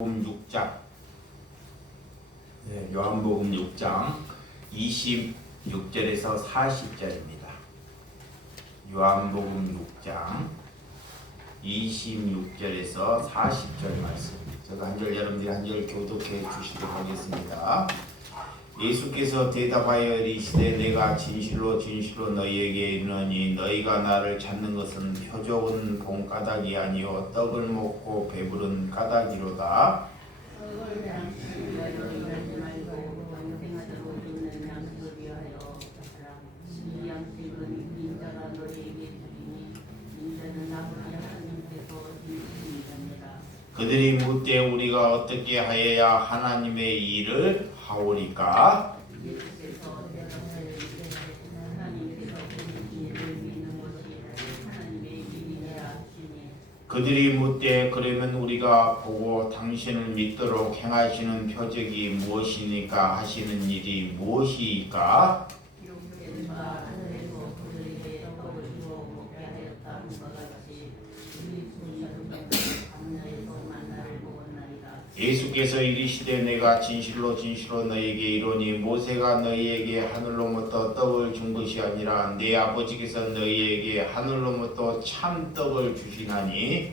6장, 요한복음 6장 26절에서 40절입니다. 요한복음 6장 26절에서 40절 말씀. 제가 한 절 여러분들이 한 절 교독해 주시도록 하겠습니다. 예수께서 대답하여 이르시되 내가 진실로 진실로 너희에게 이르노니 너희가 나를 찾는 것은 표적은 본 까닭이 아니요 떡을 먹고 배부른 까닭이로다. 그들이 묻되 우리가 어떻게 하여야 하나님의 일을 하오리까? 그들이 묻되 그러면 우리가 보고 당신을 믿도록 행하시는 표적이 무엇이니까 하시는 일이 무엇이니까? 예수께서 이르시되 내가 진실로 진실로 너희에게 이르노니 모세가 너희에게 하늘로부터 떡을 준 것이 아니라 내 아버지께서 너희에게 하늘로부터 참 떡을 주시나니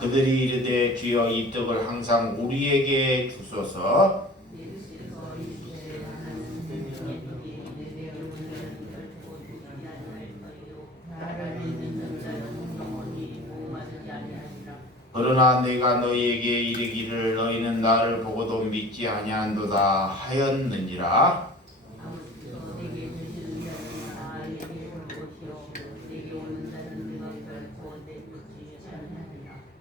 그들이 이르되 주여 이 떡을 항상 우리에게 주소서. 그러나 내가 너희에게 이르기를 너희는 나를 보고도 믿지 아니한도다 하였느니라.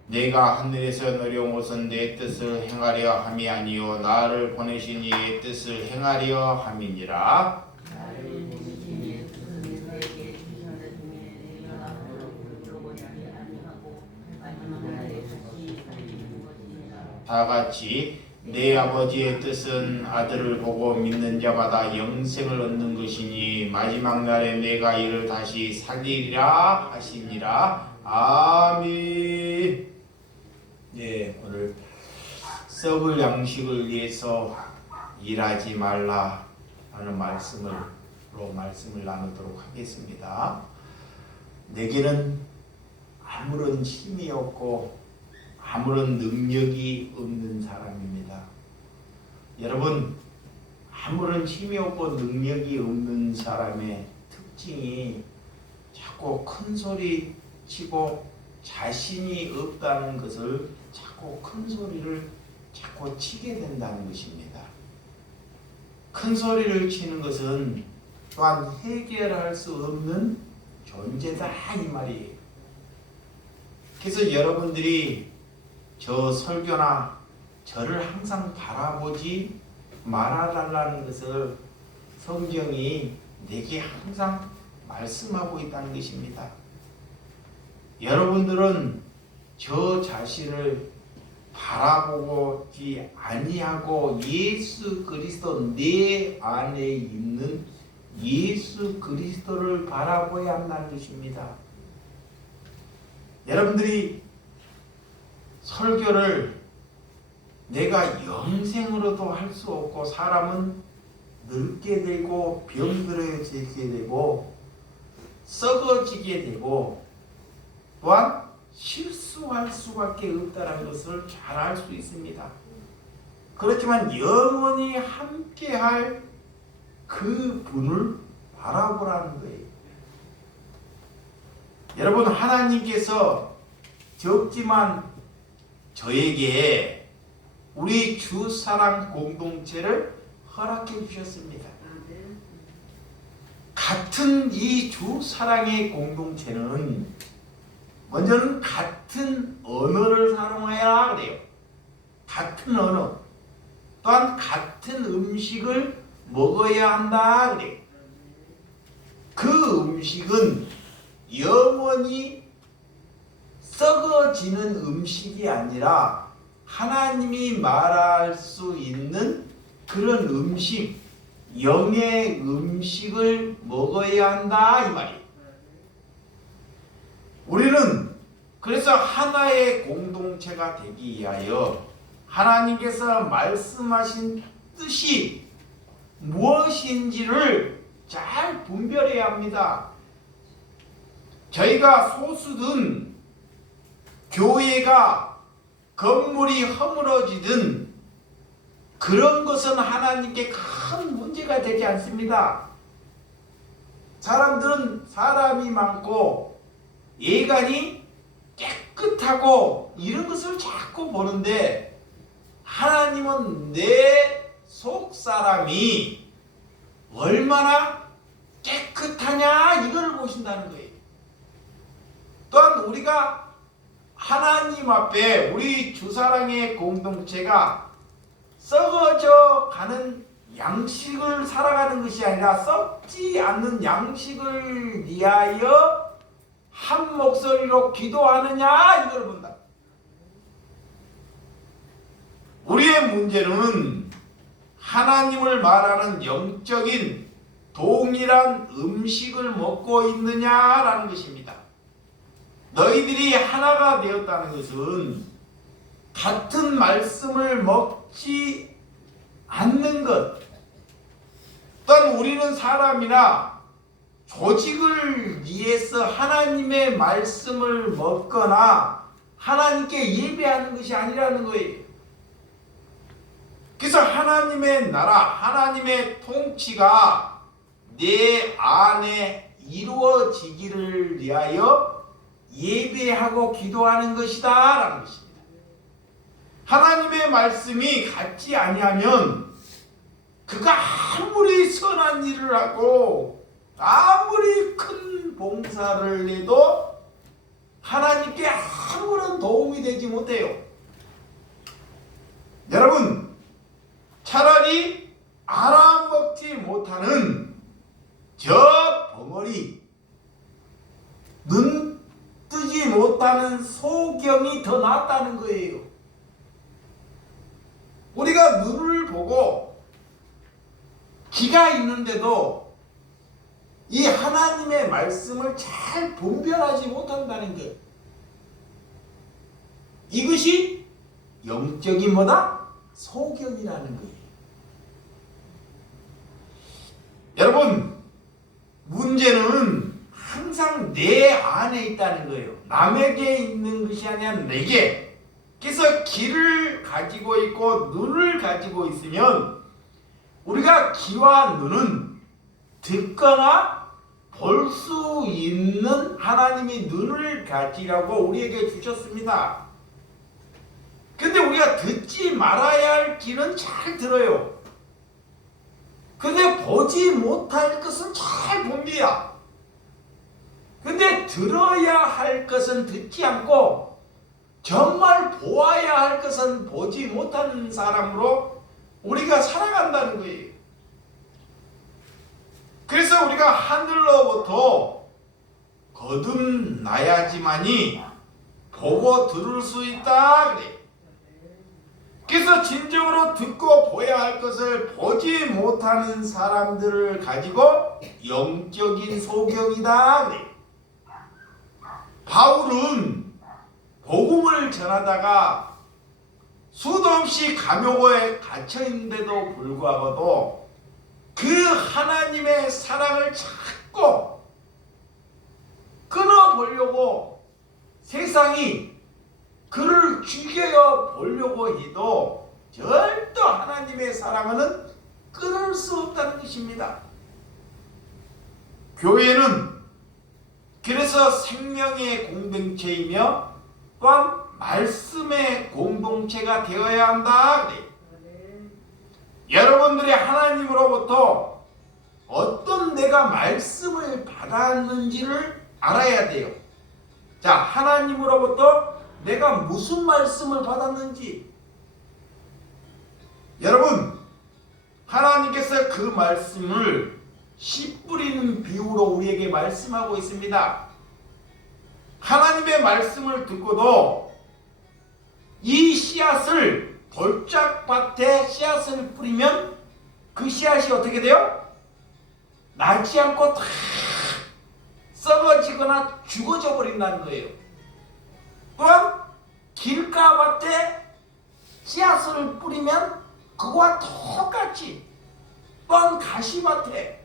내가 하늘에서 내려온 것은 내 뜻을 행하려 함이 아니요 나를 보내신 이의 뜻을 행하려 함이니라. 다 같이 내 아버지의 뜻은 아들을 보고 믿는 자마다 영생을 얻는 것이니 마지막 날에 내가 이를 다시 살리리라 하시니라. 아멘. 네, 오늘 썩을 양식을 위해서 일하지 말라 하는 말씀을 나누도록 하겠습니다. 내게는 아무런 힘이 없고 아무런 능력이 없는 사람입니다. 여러분, 아무런 힘이 없고 능력이 없는 사람의 특징이 자꾸 큰 소리 치고 자신이 없다는 것을 자꾸 큰 소리를 자꾸 치게 된다는 것입니다. 큰 소리를 치는 것은 또한 해결할 수 없는 존재다 이 말이에요. 그래서 여러분들이 저 설교나 저를 항상 바라보지 말아달라는 것을 성경이 내게 항상 말씀하고 있다는 것입니다. 여러분들은 저 자신을 바라보지 아니하고 예수 그리스도 내 안에 있는 예수 그리스도를 바라보아야 한다는 것입니다. 여러분들이 설교를 내가 영생으로도 할 수 없고 사람은 늙게 되고 병들어지게 되고 썩어지게 되고 또한 실수할 수밖에 없다는 것을 잘 알 수 있습니다. 그렇지만 영원히 함께할 그 분을 바라보라는 거예요. 여러분, 하나님께서 적지만 저에게 우리 주사랑 공동체를 허락해 주셨습니다. 같은 이 주사랑의 공동체는 먼저는 같은 언어를 사용해야 그래요. 같은 언어, 또한 같은 음식을 먹어야 한다 그래요. 그 음식은 영원히 썩어지는 음식이 아니라 하나님이 말할 수 있는 그런 음식, 영의 음식을 먹어야 한다 이 말이에요. 우리는 그래서 하나의 공동체가 되기 위하여 하나님께서 말씀하신 뜻이 무엇인지를 잘 분별해야 합니다. 저희가 소수든 교회가 건물이 허물어지든 그런 것은 하나님께 큰 문제가 되지 않습니다. 사람들은 사람이 많고 예간이 깨끗하고 이런 것을 자꾸 보는데 하나님은 내 속 사람이 얼마나 깨끗하냐 이걸 보신다는 거예요. 또한 우리가 하나님 앞에 우리 주사랑의 공동체가 썩어져 가는 양식을 살아가는 것이 아니라 썩지 않는 양식을 위하여 한 목소리로 기도하느냐 이걸 본다. 우리의 문제는 하나님을 말하는 영적인 동일한 음식을 먹고 있느냐라는 것입니다. 너희들이 하나가 되었다는 것은 같은 말씀을 먹지 않는 것. 또한 우리는 사람이나 조직을 위해서 하나님의 말씀을 먹거나 하나님께 예배하는 것이 아니라는 거예요. 그래서 하나님의 나라, 하나님의 통치가 내 안에 이루어지기를 위하여 예배하고 기도하는 것이다 라는 것입니다. 하나님의 말씀이 같지 아니하면 그가 아무리 선한 일을 하고 아무리 큰 봉사를 해도 하나님께 아무런 도움이 되지 못해요. 여러분, 차라리 알아먹지 못하는 저 벙어리, 눈 뜨지 못하는 소경이 더 낫다는 거예요. 우리가 눈을 보고 귀가 있는데도 이 하나님의 말씀을 잘 분별하지 못한다는 것, 이것이 영적인 뭐다? 소경이라는 거예요. 여러분, 문제는 항상 내 안에 있다는 거예요. 남에게 있는 것이 아니라 내게. 그래서 귀를 가지고 있고 눈을 가지고 있으면 우리가 귀와 눈은 듣거나 볼 수 있는 하나님이 눈을 가지라고 우리에게 주셨습니다. 근데 우리가 듣지 말아야 할 귀는 잘 들어요. 근데 보지 못할 것은 잘 봅니다. 근데 들어야 할 것은 듣지 않고 정말 보아야 할 것은 보지 못하는 사람으로 우리가 살아간다는 거예요. 그래서 우리가 하늘로부터 거듭나야지만이 보고 들을 수 있다 그래. 그래서 진정으로 듣고 보아야 할 것을 보지 못하는 사람들을 가지고 영적인 소경이다 그래. 바울은 복음을 전하다가 수도 없이 감옥에 갇혀 있는데도 불구하고도 그 하나님의 사랑을 찾고 끊어보려고 세상이 그를 죽여 보려고 해도 절대 하나님의 사랑은 끊을 수 없다는 것입니다. 교회는 그래서 생명의 공동체이며 또한 말씀의 공동체가 되어야 한다. 여러분들이 하나님으로부터 어떤 내가 말씀을 받았는지를 알아야 돼요. 자, 하나님으로부터 내가 무슨 말씀을 받았는지. 여러분, 하나님께서 그 말씀을 씨 뿌리는 비유로 우리에게 말씀하고 있습니다. 하나님의 말씀을 듣고도 이 씨앗을 돌짝밭에 씨앗을 뿌리면 그 씨앗이 어떻게 돼요? 나지 않고 다 썩어지거나 죽어져 버린다는 거예요. 또한 길가밭에 씨앗을 뿌리면 그와 똑같이, 또한 가시밭에,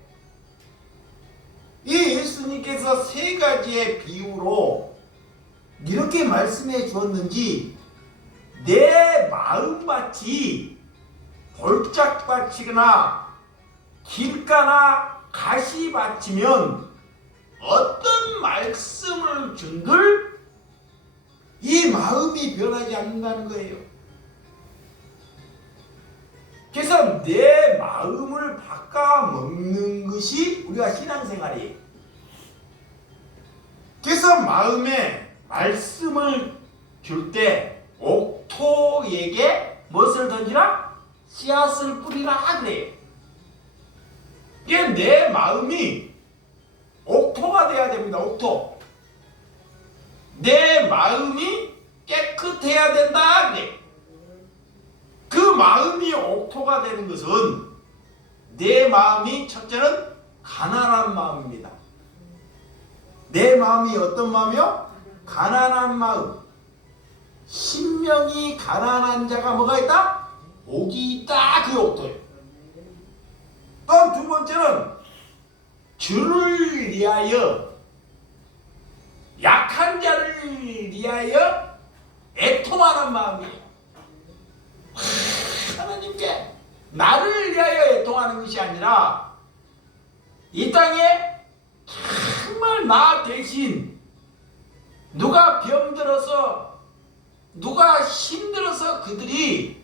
이 예수님께서 세 가지의 비유로 이렇게 말씀해 주었는지, 내 마음밭이 볼짝밭이거나 길가나 가시밭이면 어떤 말씀을 준들 이 마음이 변하지 않는다는 거예요. 그래서 내 마음을 바꿔 먹는 것이 우리가 신앙생활이에요. 그래서 마음에 말씀을 줄 때 옥토에게 무엇을 던지라? 씨앗을 뿌리라 그래요. 이게 내 마음이 옥토가 돼야 됩니다. 옥토. 내 마음이 깨끗해야 된다 그래. 그 마음이 옥토가 되는 것은 내 마음이 첫째는 가난한 마음입니다. 내 마음이 어떤 마음이요? 가난한 마음. 심령이 가난한 자가 뭐가 있다? 복이 있다. 그 옥토예요. 또 두 번째는 주를 위하여, 약한 자를 위하여 애통하는 마음이에요. 하나님께 나를 위하여 애통하는 것이 아니라 이 땅에 정말 나 대신 누가 병들어서, 누가 힘들어서 그들이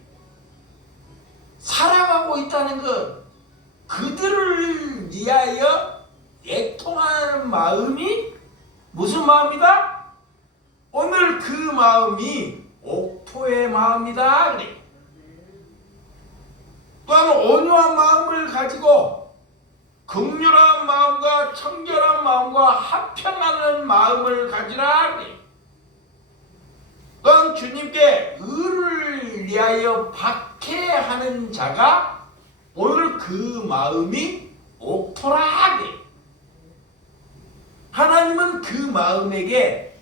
살아가고 있다는 것, 그들을 위하여 애통하는 마음이 무슨 마음이다? 오늘 그 마음이 옥토의 마음이다 그래. 또한 온유한 마음을 가지고 긍휼한 마음과 청결한 마음과 화평하는 마음을 가지라 그래. 또한 주님께 의를 위하여 박해하는 자가 오늘 그 마음이 옥토라 그래. 하나님은 그 마음에게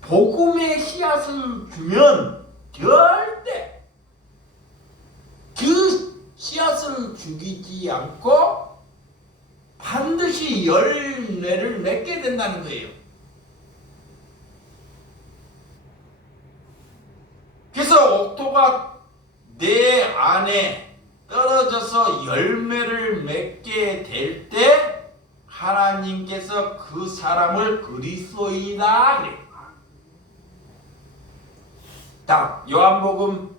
복음의 씨앗을 주면 절대 그 씨앗을 죽이지 않고 반드시 열매를 맺게 된다는 거예요. 그래서 옥토가 내 안에 떨어져서 열매를 맺게 될 때 하나님께서 그 사람을 그리스도인이다 그래. 자, 요한복음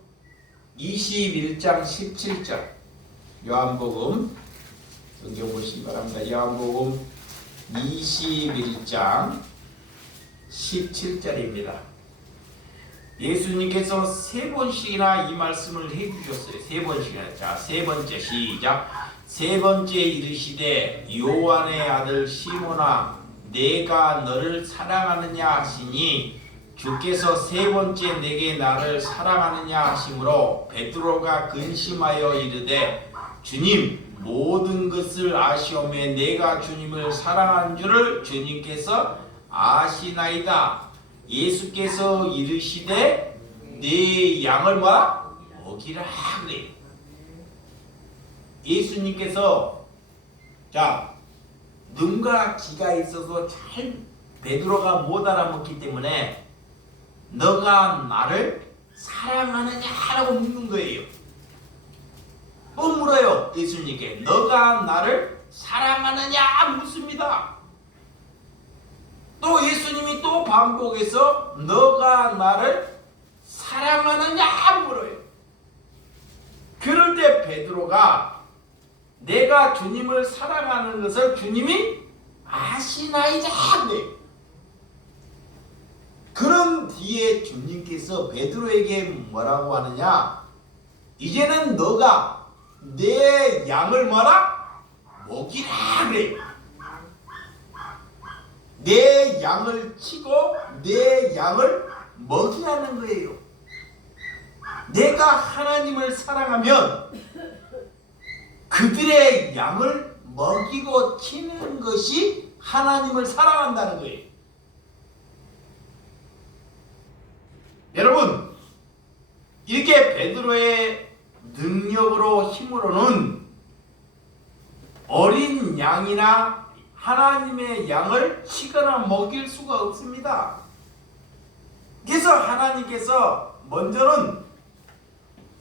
21장 17절. 요한복음 성경 보시기 바랍니다. 요한복음 21장 17절입니다. 예수님께서 세 번씩이나 이 말씀을 해주셨어요. 세 번씩이나. 자, 세 번째 시작. 세 번째 이르시되 요한의 아들 시몬아 내가 너를 사랑하느냐 하시니 주께서 세 번째 내게 나를 사랑하느냐 하시므로 베드로가 근심하여 이르되 주님 모든 것을 아시오매 내가 주님을 사랑하는 줄을 주님께서 아시나이다. 예수께서 이르시되 네 양을 뭐라? 먹이라 그래. 예수님께서 자 눈과 귀가 있어서 잘 베드로가 못 알아먹기 때문에 너가 나를 사랑하느냐라고 묻는 거예요. 또 물어요. 예수님께 너가 나를 사랑하느냐 묻습니다. 또 예수님이 또 반복해서 너가 나를 사랑하느냐 물어요. 그럴 때 베드로가 내가 주님을 사랑하는 것을 주님이 아시나이다. 그런 뒤에 주님께서 베드로에게 뭐라고 하느냐? 이제는 너가 내 양을 뭐라? 먹이라 그래. 내 양을 치고 내 양을 먹이라는 거예요. 내가 하나님을 사랑하면 그들의 양을 먹이고 치는 것이 하나님을 사랑한다는 거예요. 여러분, 이렇게 베드로의 능력으로 힘으로는 어린 양이나 하나님의 양을 치거나 먹일 수가 없습니다. 그래서 하나님께서 먼저는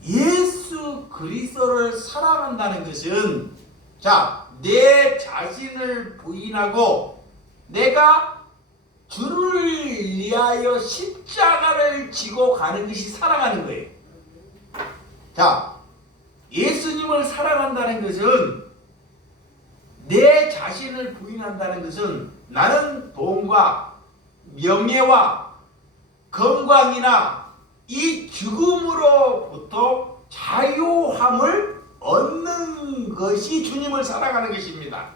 예수 그리스도를 사랑한다는 것은 내 자신을 부인하고 내가 주를 위하여 십자가를 지고 가는 것이 사랑하는 거예요. 예수님을 사랑한다는 것은 내 자신을 부인한다는 것은 나는 돈과 명예와 건강이나 이 죽음으로부터 자유함을 얻는 것이 주님을 사랑하는 것입니다.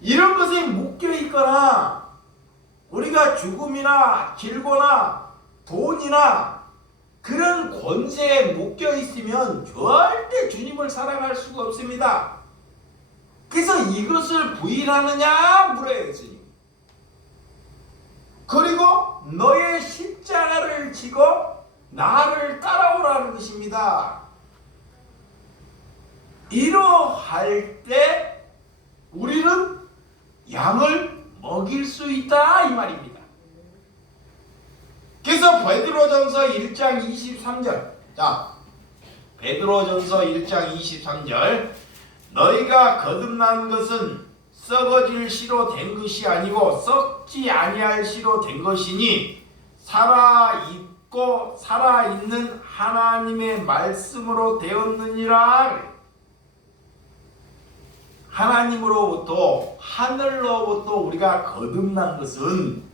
이런 것에 묶여 있거나 우리가 죽음이나 길고나 돈이나 그런 권세에 묶여 있으면 절대 주님을 사랑할 수가 없습니다. 그래서 이것을 부인하느냐 물어요, 주님. 그리고 너의 십자가를 지고 나를 따라오라는 것입니다. 이러할 때 우리는 양을 먹일 수 있다 이 말입니다. 그래서 베드로전서 1장 23절 베드로전서 1장 23절 너희가 거듭난 것은 썩어질 씨로 된 것이 아니고 썩지 아니할 씨로 된 것이니 살아있고 살아있는 하나님의 말씀으로 되었느니라. 하나님으로부터 하늘로부터 우리가 거듭난 것은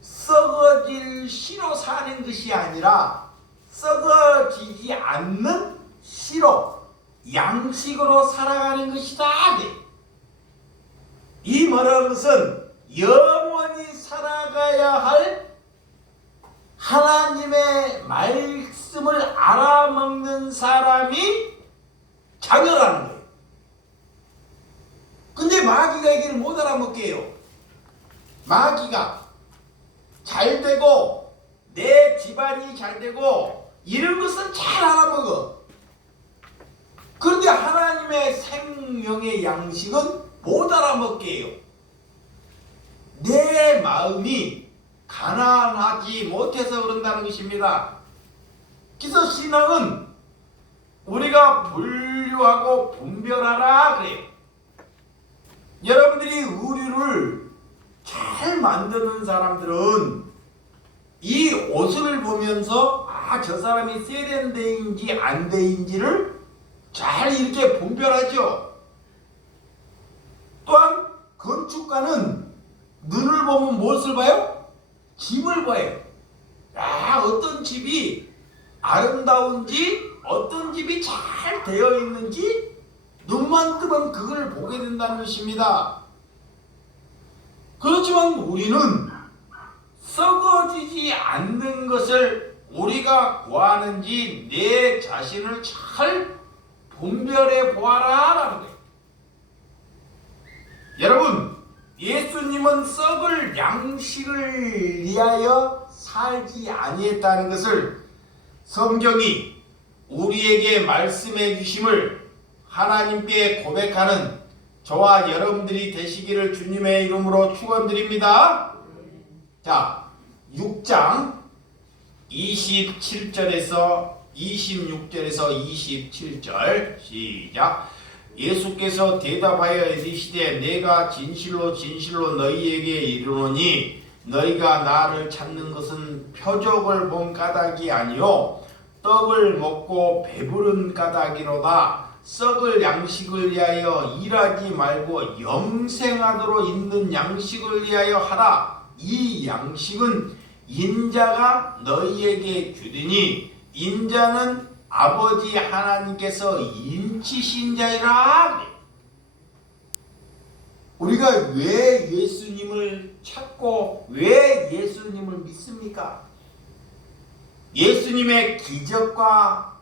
썩어질 씨로 사는 것이 아니라 썩어지지 않는 씨로 양식으로 살아가는 것이다. 이 말하는 것은 영원히 살아가야 할 하나님의 말씀을 알아먹는 사람이 자녀라는 거예요. 근데 마귀가 이걸 못 알아먹게 해요. 마귀가 잘 되고 내 집안이 잘 되고 이런 것은 잘 알아먹어. 그런데 하나님의 생명의 양식은 못 알아먹게 해요. 내 마음이 가난하지 못해서 그런다는 것입니다. 그래서 신앙은 우리가 분류하고 분별하라 그래요. 여러분들이 의류를 잘 만드는 사람들은 이 옷을 보면서 저 사람이 세련되인지 안 되인지를 잘 이렇게 분별하죠. 또한 건축가는 눈을 보면 무엇을 봐요? 집을 봐요. 어떤 집이 아름다운지 어떤 집이 잘 되어 있는지 눈만 뜨면 그걸 보게 된다는 것입니다. 그렇지만 우리는 썩어지지 않는 것을 우리가 구하는지 내 자신을 잘 분별해 보아라 라는 거예요. 여러분, 예수님은 썩을 양식을 위하여 살지 아니했다는 것을 성경이 우리에게 말씀해 주심을 하나님께 고백하는 저와 여러분들이 되시기를 주님의 이름으로 축원드립니다. 6장 27절에서 26절에서 27절 시작. 예수께서 대답하여 이르시되 내가 진실로 진실로 너희에게 이르노니 너희가 나를 찾는 것은 표적을 본 까닭이 아니요 떡을 먹고 배부른 까닭이로다. 썩을 양식을 위하여 일하지 말고 영생하도록 있는 양식을 위하여 하라. 이 양식은 인자가 너희에게 주리니 인자는 아버지 하나님께서 인치신 자이라. 우리가 왜 예수님을 찾고 왜 예수님을 믿습니까? 예수님의 기적과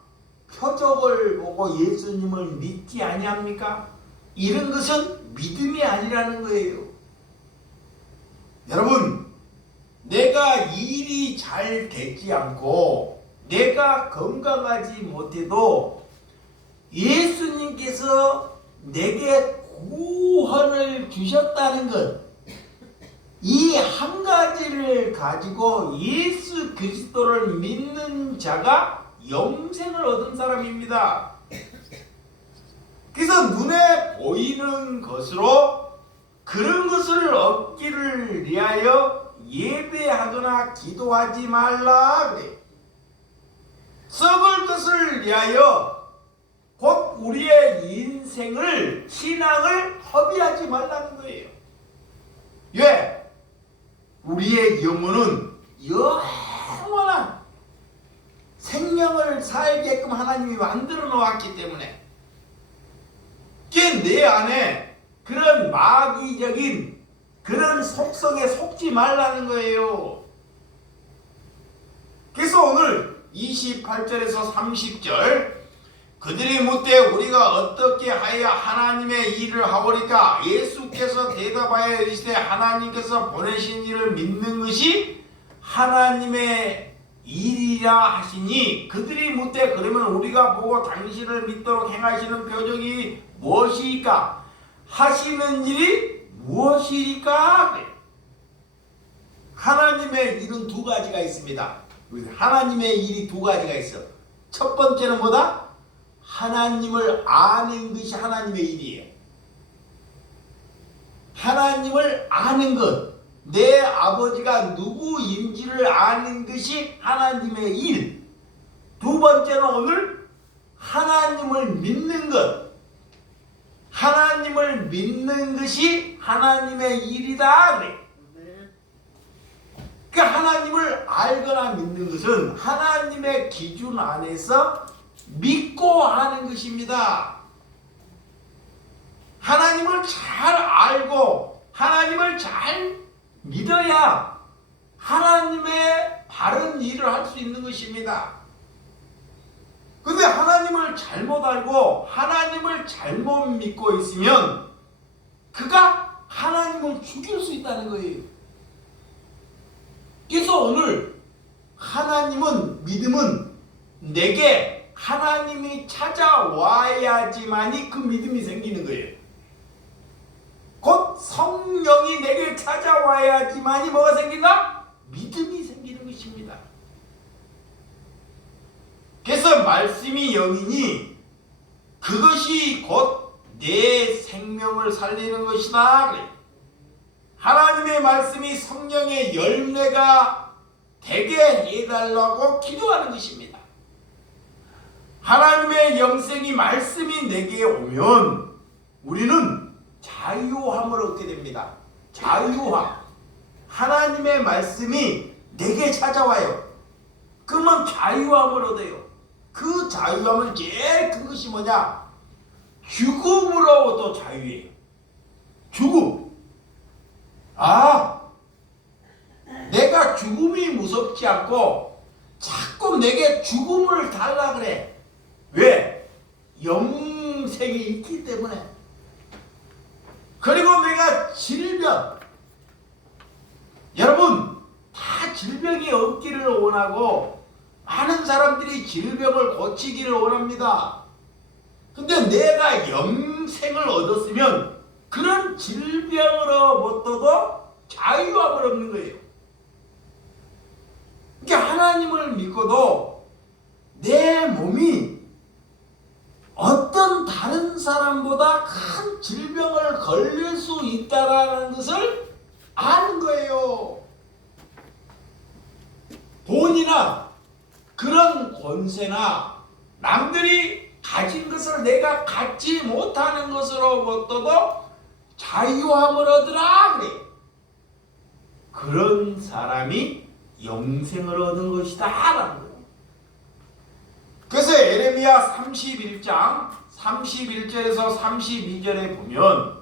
표적을 보고 예수님을 믿지 아니합니까? 이런 것은 믿음이 아니라는 거예요. 여러분, 내가 일이 잘 되지 않고 내가 건강하지 못해도 예수님께서 내게 구원을 주셨다는 것, 이 한 가지를 가지고 예수 그리스도를 믿는 자가 영생을 얻은 사람입니다. 그래서 눈에 보이는 것으로 그런 것을 얻기를 위하여 예배하거나 기도하지 말라 그래. 썩을 것을 위하여 곧 우리의 인생을, 신앙을 허비하지 말라는 거예요. 왜? 우리의 영혼은 영원한 생명을 살게끔 하나님이 만들어 놓았기 때문에 내 안에 그런 마귀적인 그런 속성에 속지 말라는 거예요. 그래서 오늘 28절에서 30절 그들이 묻되 우리가 어떻게 하여 하나님의 일을 하오리까? 예수께서 대답하여 이르시되 하나님께서 보내신 이를 믿는 것이 하나님의 일이라 하시니 그들이 묻되 그러면 우리가 보고 당신을 믿도록 행하시는 표적이 무엇이니까? 하시는 일이 무엇이니까? 하나님의 일은 두 가지가 있습니다. 하나님의 일이 두 가지가 있어. 첫 번째는 뭐다? 하나님을 아는 것이 하나님의 일이에요. 하나님을 아는 것, 내 아버지가 누구인지를 아는 것이 하나님의 일. 두 번째는 오늘 하나님을 믿는 것, 하나님을 믿는 것이 하나님의 일이다 그래. 그러니까 하나님을 알거나 믿는 것은 하나님의 기준 안에서 믿고 하는 것입니다. 하나님을 잘 알고 하나님을 잘 믿어야 하나님의 바른 일을 할 수 있는 것입니다. 근데 하나님을 잘못 알고 하나님을 잘못 믿고 있으면 그가 하나님을 죽일 수 있다는 거예요. 그래서 오늘 하나님은, 믿음은 내게 하나님이 찾아와야지만이 그 믿음이 생기는 거예요. 곧 성령이 내게 찾아와야지만이 뭐가 생긴다? 믿음이 생기는 것입니다. 그래서 말씀이 영이니 그것이 곧 내 생명을 살리는 것이다. 하나님의 말씀이 성령의 열매가 되게 해달라고 기도하는 것입니다. 하나님의 영생이 말씀이 내게 오면 우리는 자유함을 얻게 됩니다. 자유함. 하나님의 말씀이 내게 찾아와요. 그러면 자유함을 얻어요. 그 자유함은 제일 큰 것이 뭐냐? 죽음으로부터 자유예요. 죽음. 내가 죽음이 무섭지 않고 자꾸 내게 죽음을 달라 그래. 왜? 영생이 있기 때문에. 그리고 내가 질병. 여러분, 다 질병이 없기를 원하고 많은 사람들이 질병을 고치기를 원합니다. 근데 내가 영생을 얻었으면 그런 질병으로부터도 자유함을 얻는 거예요. 그러니까 하나님을 믿고도 내 몸이 어떤 다른 사람보다 큰 질병을 걸릴 수 있다라는 것을 아는 거예요. 돈이나 그런 권세나 남들이 가진 것을 내가 갖지 못하는 것으로부터도 자유함을 얻으라 그래. 그런 사람이 영생을 얻은 것이다 라는 거예요. 그래서 에레미야 31장 31절에서 32절에 보면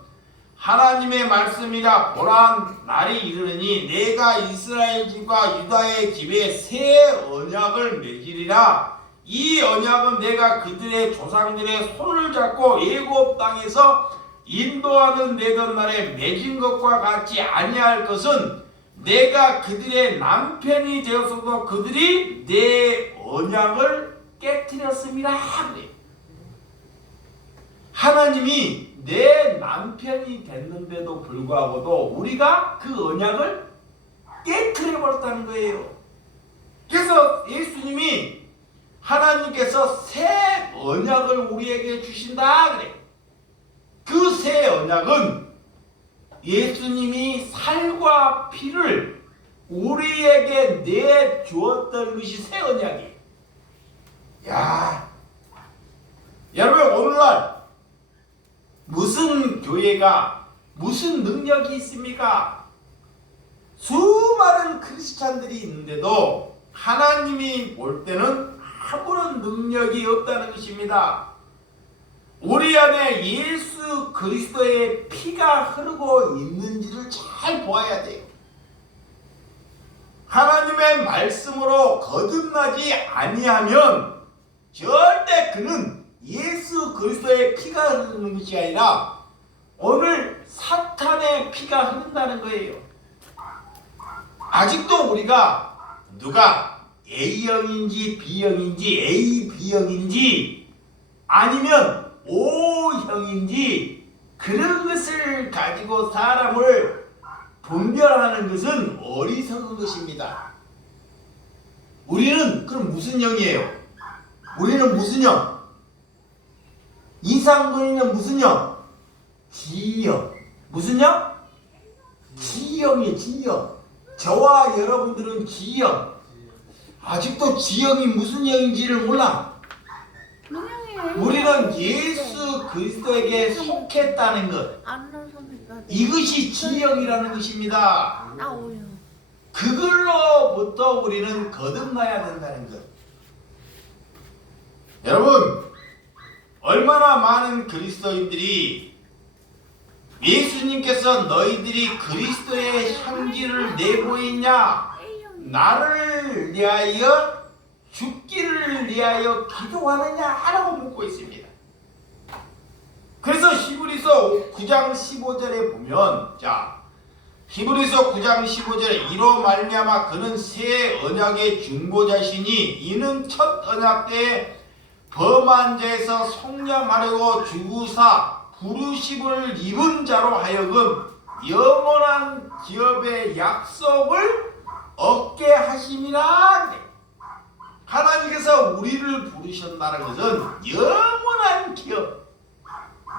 하나님의 말씀이라 보라 날이 이르니 내가 이스라엘 집과 유다의 집에 새 언약을 맺으리라. 이 언약은 내가 그들의 조상들의 손을 잡고 애굽 땅에서 인도하는 내던 날에 맺은 것과 같이 아니할 것은 내가 그들의 남편이 되었어도 그들이 내 언약을 깨뜨렸습니다. 그래. 하나님이 내 남편이 됐는데도 불구하고도 우리가 그 언약을 깨뜨려 버렸다는 거예요. 그래서 예수님이 하나님께서 새 언약을 우리에게 주신다 그래. 그 새 언약은 예수님이 살과 피를 우리에게 내주었던 것이 새 언약이에요. 야, 여러분 오늘날 무슨 교회가 무슨 능력이 있습니까? 수많은 크리스찬들이 있는데도 하나님이 볼 때는 아무런 능력이 없다는 것입니다. 우리 안에 예수 그리스도의 피가 흐르고 있는지를 잘 보아야 돼요. 하나님의 말씀으로 거듭나지 아니하면 절대 그는 예수 그리스도의 피가 흐르는 것이 아니라 오늘 사탄의 피가 흐른다는 거예요. 아직도 우리가 누가 A형인지 B형인지 A, B형인지 아니면 O형인지 그런 것을 가지고 사람을 분별하는 것은 어리석은 것입니다. 우리는 그럼 무슨 형이에요? 우리는 무슨 형? 이상근이는 무슨 형? G형. 무슨 형? G형이에요. G형. 저와 여러분들은 G형. 아직도 G형이 무슨 형인지를 몰라. 우리는 예수 그리스도에게 속했다는 것. 이것이 G형이라는 것입니다. 그걸로부터 우리는 거듭나야 된다는 것. 여러분, 얼마나 많은 그리스도인들이 예수님께서 너희들이 그리스도의 향기를 내고 있냐? 나를 위하여 죽기를 위하여 기도하느냐? 하라고 묻고 있습니다. 그래서 히브리서 9장 15절에 보면 히브리서 9장 15절에 이로 말미암아 그는 새 언약의 중보자시니 이는 첫 언약 때 범한 자에서 속량하려고 주구사 부르심을 입은 자로 하여금 영원한 기업의 약속을 얻게 하심이라. 하나님께서 우리를 부르셨다는 것은 영원한 기업,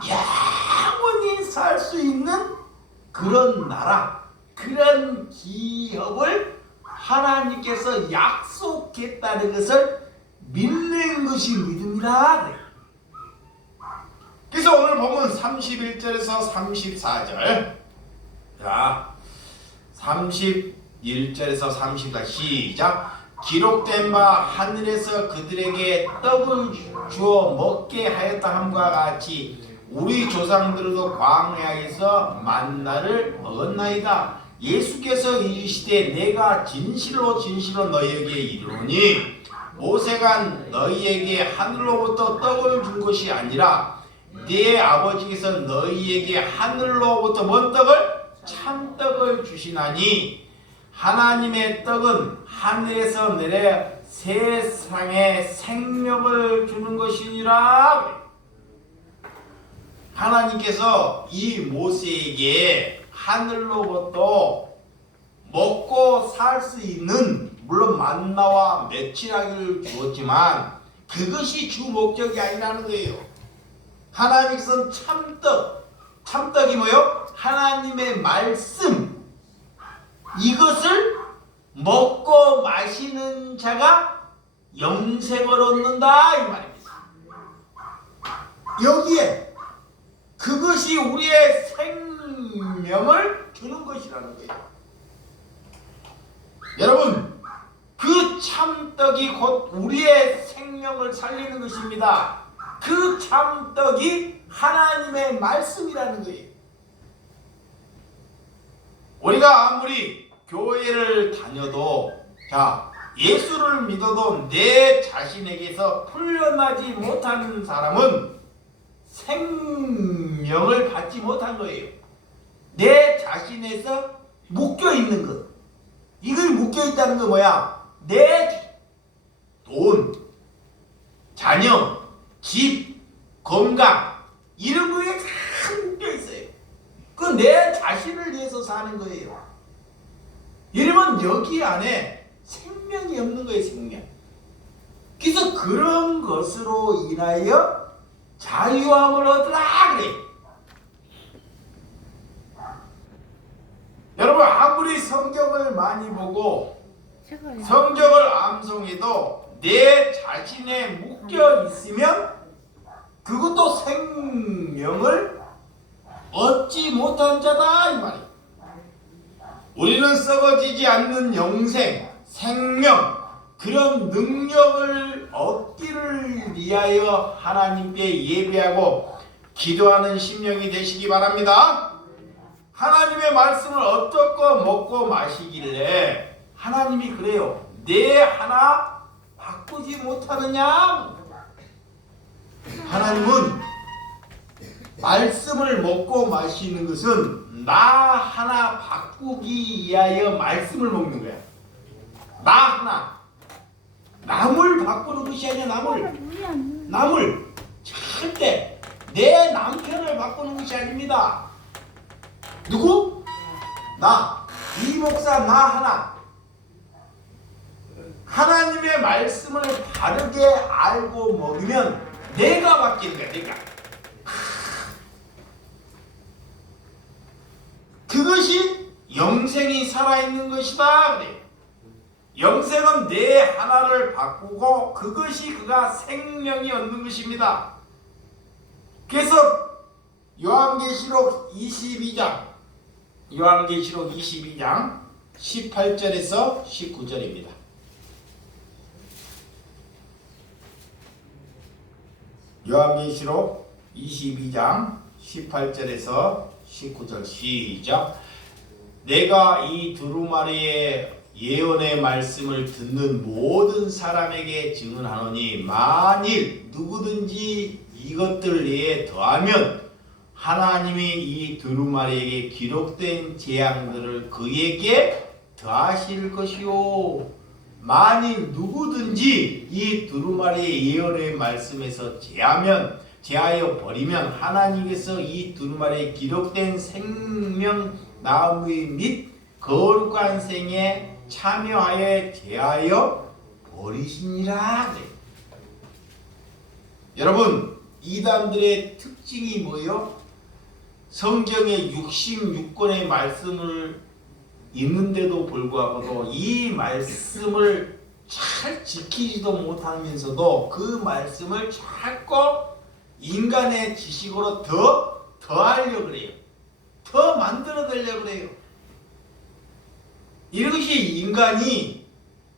영원히 살 수 있는 그런 나라, 그런 기업을 하나님께서 약속했다는 것을 믿는 것이 믿음이라. 그래서 오늘 보면 31절에서 34절, 자 31절에서 34 시작. 기록된 바 하늘에서 그들에게 떡을 주어 먹게 하였다 함과 같이 우리 조상들도 광야에서 만나를 먹었나이다. 예수께서 이르시되 내가 진실로 진실로 너희에게 이르노니 모세가 너희에게 하늘로부터 떡을 준 것이 아니라 네 아버지께서 너희에게 하늘로부터 뭔 떡을? 참떡을 주시나니 하나님의 떡은 하늘에서 내려 세상에 생명을 주는 것이니라. 하나님께서 이 모세에게 하늘로부터 먹고 살 수 있는, 물론 만나와 메추라기를 주었지만 그것이 주 목적이 아니라는 거예요. 하나님께서는 참떡이 뭐요? 하나님의 말씀, 이것을 먹고 마시는 자가 영생을 얻는다 이 말입니다. 여기에 그것이 우리의 생명을 주는 것이라는 거예요. 여러분, 그 참떡이 곧 우리의 생명을 살리는 것입니다. 그 참떡이 하나님의 말씀이라는 거예요. 우리가 아무리 교회를 다녀도 예수를 믿어도 내 자신에게서 풀려나지 못하는 사람은 생명을 받지 못한 거예요. 내 자신에서 묶여 있는 것, 이걸 묶여있다는 거 뭐야? 내 돈, 자녀, 집, 건강 이런 거에 다 묶여있어요. 그 내 자신을 위해서 사는 거예요. 이러면 여기 안에 생명이 없는 거예요. 생명. 그래서 그런 것으로 인하여 자유함을 얻으라 그래. 여러분 아무리 성경을 많이 보고 성경을 암송해도 내 자신에 묶여 있으면 그것도 생명을 얻지 못한 자다 이 말이에요. 우리는 썩어지지 않는 영생, 생명 그런 능력을 얻기를 위하여 하나님께 예배하고 기도하는 심령이 되시기 바랍니다. 하나님의 말씀을 어떻고 먹고 마시길래 하나님이 그래요. 내 하나 바꾸지 못하느냐? 하나님은 말씀을 먹고 마시는 것은 나 하나 바꾸기 위하여 말씀을 먹는 거야. 나 하나. 남을 바꾸는 것이 아니야. 남을 절대 내 남편을 바꾸는 것이 아닙니다. 누구? 나. 이 목사 나 하나. 하나님의 말씀을 바르게 알고 먹으면 내가 바뀌는 거야. 내가. 그것이 영생이 살아있는 것이다. 그래. 영생은 내 하나를 바꾸고 그것이 그가 생명이 얻는 것입니다. 그래서 요한계시록 22장 18절에서 19절입니다. 요한계시록 22장 18절에서 19절 시작. 내가 이 두루마리의 예언의 말씀을 듣는 모든 사람에게 증언하노니 만일 누구든지 이것들 외에 더하면 하나님이 이 두루마리에게 기록된 재앙들을 그에게 더하실 것이요. 만일 누구든지 이 두루마리의 예언의 말씀에서 제하여 버리면 하나님께서 이 두루마리에 기록된 생명 나무의 및 거룩한 생에 참여하여 제하여 버리시니라. 여러분 이단들의 특징이 뭐예요? 성경의 66권의 말씀을 있는데도 불구하고도 이 말씀을 잘 지키지도 못하면서도 그 말씀을 자꾸 인간의 지식으로 더하려고 그래요. 더 만들어내려고 그래요. 이것이 인간이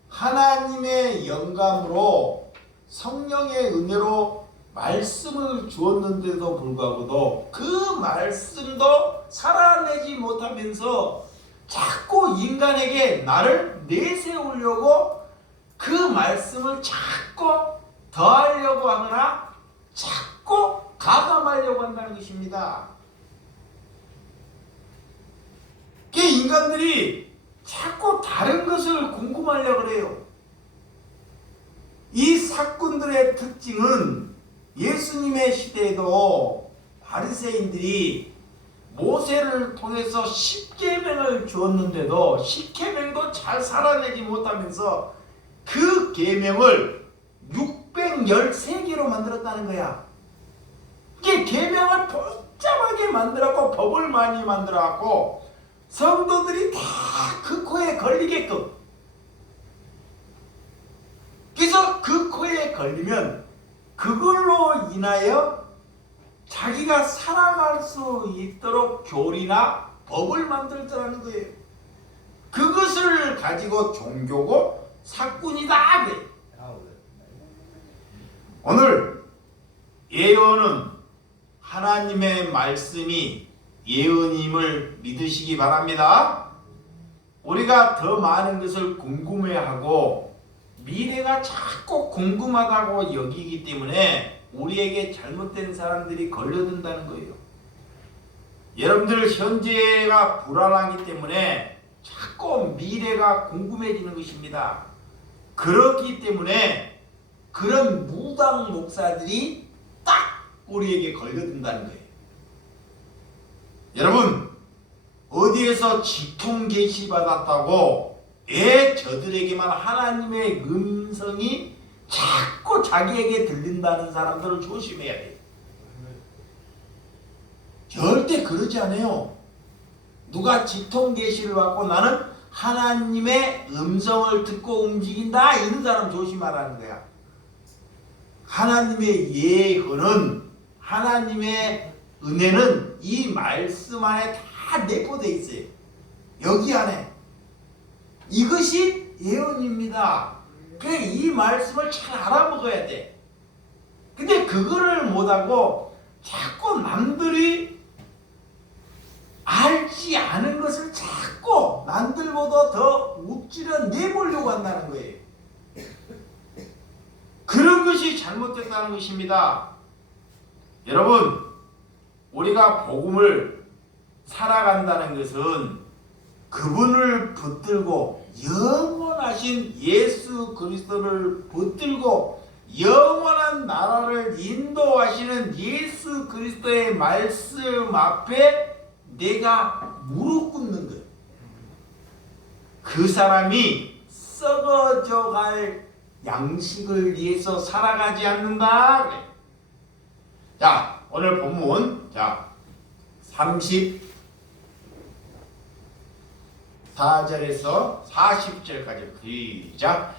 하나님의 영감으로 성령의 은혜로 말씀을 주었는데도 불구하고도 그 말씀도 살아내지 못하면서 자꾸 인간에게 나를 내세우려고 그 말씀을 자꾸 더하려고 하거나 자꾸 가감하려고 한다는 것입니다. 그 인간들이 자꾸 다른 것을 궁금하려고 그래요. 이 사꾼들의 특징은 예수님의 시대에도 바리새인들이 모세를 통해서 10계명을 주었는데도 10계명도 잘 살아내지 못하면서 그 계명을 613개로 만들었다는 거야. 이게 계명을 복잡하게 만들었고 법을 많이 만들어갖고 성도들이 다 그 코에 걸리게끔. 그래서 그 코에 걸리면 그걸로 인하여 자기가 살아갈 수 있도록 교리나 법을 만들더라는 거예요. 그것을 가지고 종교고 사꾼이다. 오늘 예언은 하나님의 말씀이 예언임을 믿으시기 바랍니다. 우리가 더 많은 것을 궁금해하고 미래가 자꾸 궁금하다고 여기기 때문에 우리에게 잘못된 사람들이 걸려든다는 거예요. 여러분들 현재가 불안하기 때문에 자꾸 미래가 궁금해지는 것입니다. 그렇기 때문에 그런 무당 목사들이 딱 우리에게 걸려든다는 거예요. 여러분, 어디에서 직통 계시 받았다고 저들에게만 하나님의 음성이 자꾸 자기에게 들린다는 사람들을 조심해야 돼요. 절대 그러지 않아요. 누가 직통 계시를 받고 나는 하나님의 음성을 듣고 움직인다, 이런 사람 조심하라는 거야. 하나님의 예언은, 하나님의 은혜는 이 말씀 안에 다 내포되어 있어요. 여기 안에. 이것이 예언입니다. 그래, 이 말씀을 잘 알아먹어야 돼. 근데 그거를 못하고 자꾸 남들이 알지 않은 것을 자꾸 남들보다 더 욱질러 내보려고 한다는 거예요. 그런 것이 잘못됐다는 것입니다. 여러분, 우리가 복음을 살아간다는 것은 그분을 붙들고 영원하신 예수 그리스도를 붙들고 영원한 나라를 인도하시는 예수 그리스도의 말씀 앞에 내가 무릎 꿇는 거예요. 그 사람이 썩어져 갈 양식을 위해서 살아가지 않는다. 그래. 자, 오늘 본문 34절에서 40절까지 시작.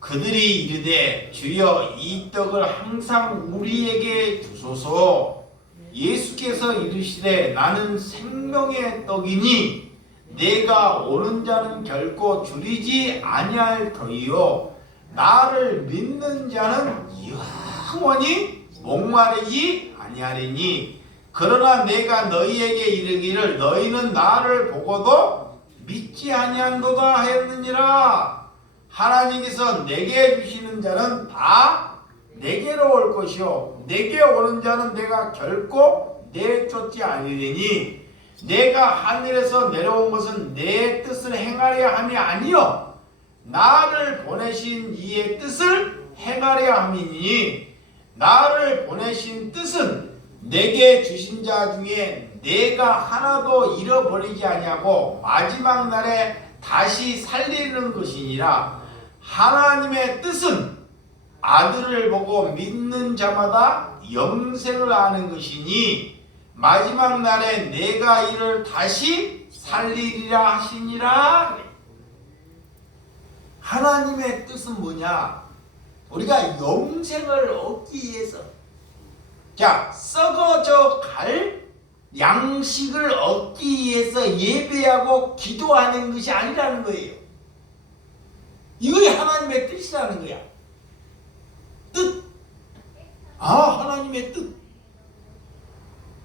그들이 이르되 주여 이 떡을 항상 우리에게 주소서. 예수께서 이르시되 나는 생명의 떡이니 내가 오는 자는 결코 줄이지 아니할 터이요 나를 믿는 자는 영원히 목마르지 아니하리니 그러나 내가 너희에게 이르기를 너희는 나를 보고도 믿지 아니한도다 하였느니라. 하나님께서 내게 주시는 자는 다 내게로 올 것이요 내게 오는 자는 내가 결코 내쫓지 아니리니 내가 하늘에서 내려온 것은 내 뜻을 행하려 함이 아니요 나를 보내신 이의 뜻을 행하려 함이니 나를 보내신 뜻은 내게 주신 자 중에 내가 하나도 잃어버리지 아니하고 마지막 날에 다시 살리는 것이니라. 하나님의 뜻은 아들을 보고 믿는 자마다 영생을 아는 것이니 마지막 날에 내가 이를 다시 살리리라 하시니라. 하나님의 뜻은 뭐냐? 우리가 영생을 얻기 위해서 썩어져 갈 양식을 얻기 위해서 예배하고 기도하는 것이 아니라는 거예요. 이것이 하나님의 뜻이라는 거야. 뜻. 하나님의 뜻.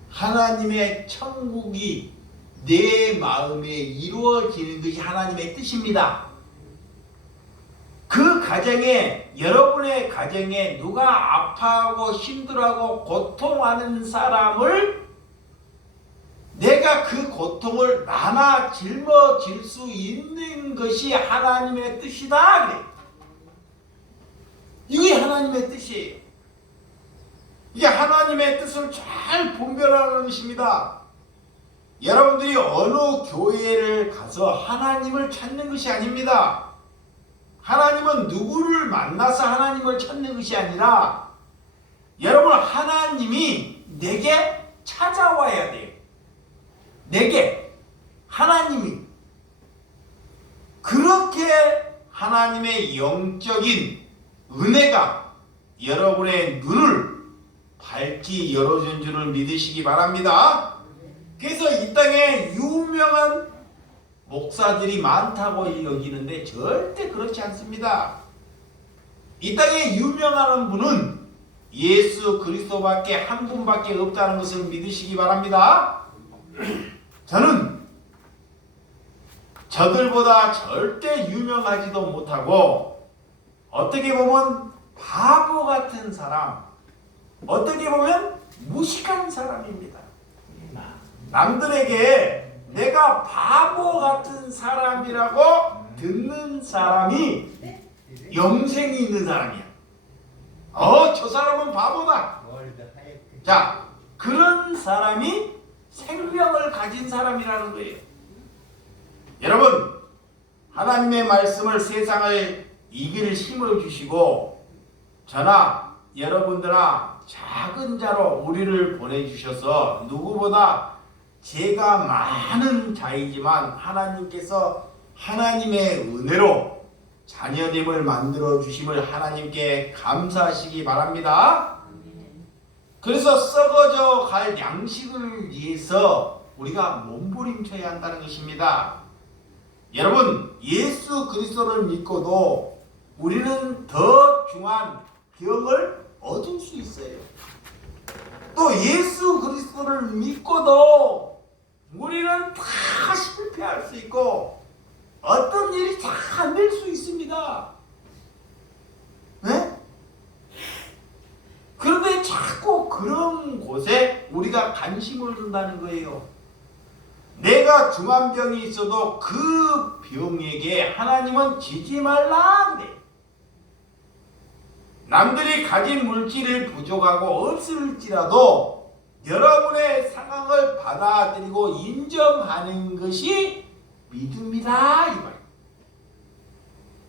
하나님의 천국이 내 마음에 이루어지는 것이 하나님의 뜻입니다. 그 가정에, 여러분의 가정에 누가 아파하고 힘들어하고 고통하는 사람을 내가 그 고통을 나눠 짊어질 수 있는 것이 하나님의 뜻이다. 그래. 이게 하나님의 뜻이에요. 이게 하나님의 뜻을 잘 분별하는 것입니다. 여러분들이 어느 교회를 가서 하나님을 찾는 것이 아닙니다. 하나님은 누구를 만나서 하나님을 찾는 것이 아니라 여러분 하나님이 내게 찾아와야 돼요. 내게 하나님이 그렇게 하나님의 영적인 은혜가 여러분의 눈을 밝히 열어준 줄을 믿으시기 바랍니다. 그래서 이 땅에 유명한 목사들이 많다고 여기는데 절대 그렇지 않습니다. 이 땅에 유명한 분은 예수 그리스도밖에 한 분밖에 없다는 것을 믿으시기 바랍니다. 저는 저들보다 절대 유명하지도 못하고 어떻게 보면 바보 같은 사람, 어떻게 보면 무식한 사람입니다. 남들에게 내가 바보 같은 사람이라고 듣는 사람이 영생이 있는 사람이야. 저 사람은 바보다. 자, 그런 사람이 생명을 가진 사람이라는 거예요. 여러분, 하나님의 말씀을 세상을 이길 힘을 주시고 저나 여러분들아 작은 자로 우리를 보내주셔서 누구보다 제가 많은 자이지만 하나님께서 하나님의 은혜로 자녀됨을 만들어 주심을 하나님께 감사하시기 바랍니다. 그래서 썩어져 갈 양식을 위해서 우리가 몸부림쳐야 한다는 것입니다. 여러분, 예수 그리스도를 믿고도 우리는 더 중한 병을 얻을 수 있어요. 또 예수 그리스도를 믿고도 우리는 다 실패할 수 있고 어떤 일이 다 안 될 수 있습니다. 네? 그런데 자꾸 그런 곳에 우리가 관심을 둔다는 거예요. 내가 중한 병이 있어도 그 병에게 하나님은 지지 말라 그래. 남들이 가진 물질이 부족하고 없을지라도 여러분의 상황을 받아들이고 인정하는 것이 믿음이다 이 말.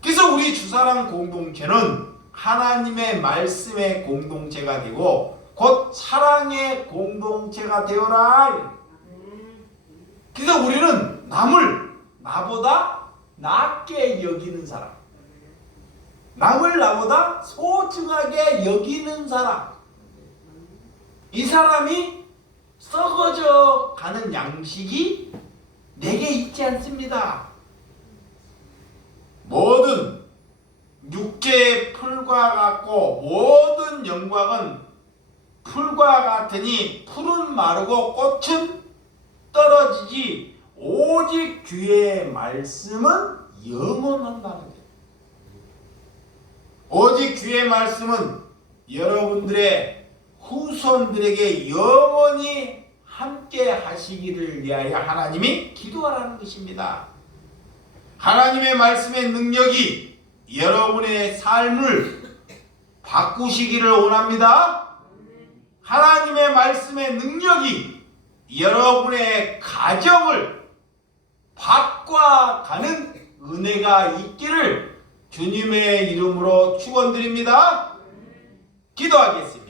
그래서 우리 주사랑 공동체는 하나님의 말씀의 공동체가 되고 곧 사랑의 공동체가 되어라. 그래서 우리는 남을 나보다 낮게 여기는 사람, 남을 나보다 소중하게 여기는 사람, 이 사람이 썩어져 가는 양식이 내게 있지 않습니다. 모든 육체의 풀과 같고 모든 영광은 풀과 같으니 풀은 마르고 꽃은 떨어지지 오직 주의 말씀은 영원한다는 거예요. 오직 주의 말씀은 여러분들의 후손들에게 영원히 함께 하시기를 위하여 하나님이 기도하라는 것입니다. 하나님의 말씀의 능력이 여러분의 삶을 바꾸시기를 원합니다. 하나님의 말씀의 능력이 여러분의 가정을 바꿔가는 은혜가 있기를 주님의 이름으로 축원드립니다. 기도하겠습니다.